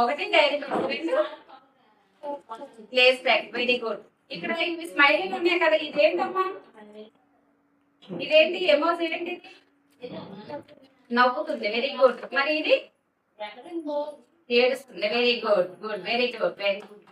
ఒకటి dairy milk, రెండు place bag. Very good. ఇక్కడ ఇవి స్మైలింగ్ ఉన్నాయి కదా, ఇదేంటమ్మా? ఇదేంటి ఎమోజ్? ఏంటి? నవ్వుతుంది. Very good. మరి ఇది ఏడుస్తుంది. Very good, good, very good, very good.